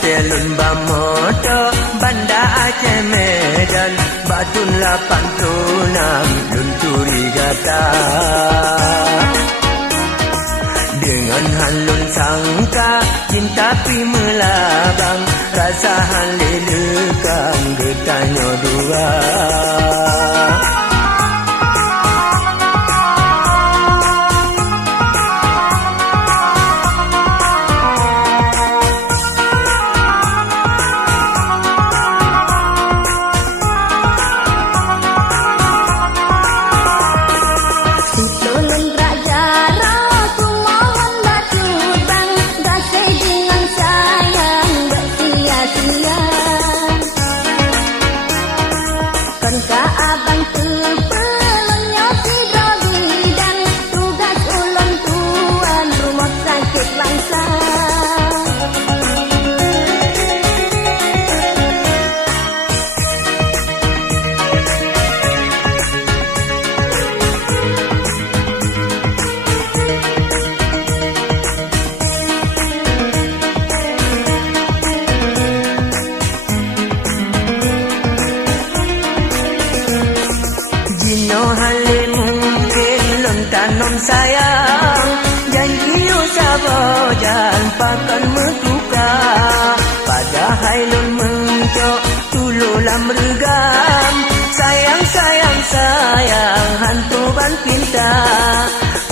Telun Bamoto Banda Aceh Medan Batun 86 Lunturi Gata dengan halun sangka cinta pi melabang rasa halilekang getanyo dua Tanom sayang janji usabojan pakan metuka padahal lun mencok tululam regam sayang sayang sayang hantu ban pinta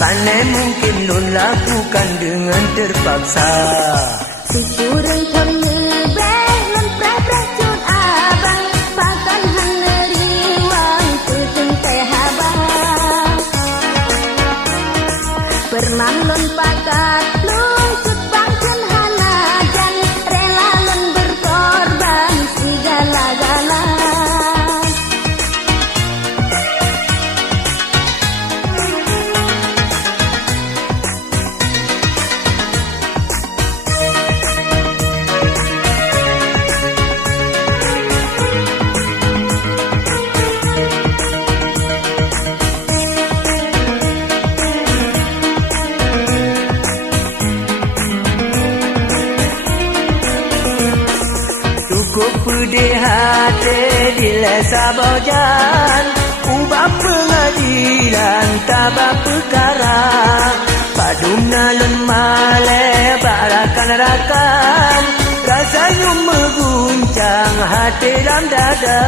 pandai mungkin lun lakukan dengan terpaksa si kurang pun lebih lun preh cut abang pakan haneri wang tutun teh habang pernah lun pakat lun cut bangken hanajan rela lun berkorban segala-gala pedih hati di lesa bojan ubah pengadilan tabak perkara padumna lun male barakan-rakan rasanya mengguncang hati dalam dada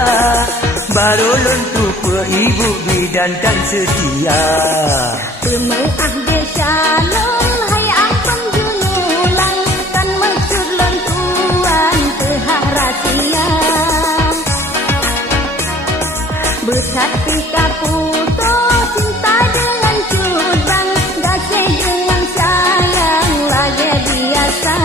baru lun tupu ibu bidan dan setia temui ahde shalom hai ampun junulang kan maksud lun tuan tehah rahasia besar pika puto cinta dengan cudang gasih dengan sayang lagi biasa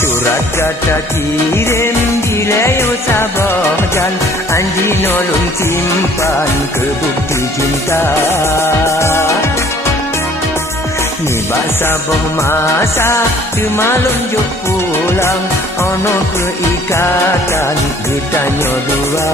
surat kata kirim di leo sabojan anji nolong simpan ke bukti cinta ni bahasa boh masa kemalum juk pulang ono keikatan getanyo dua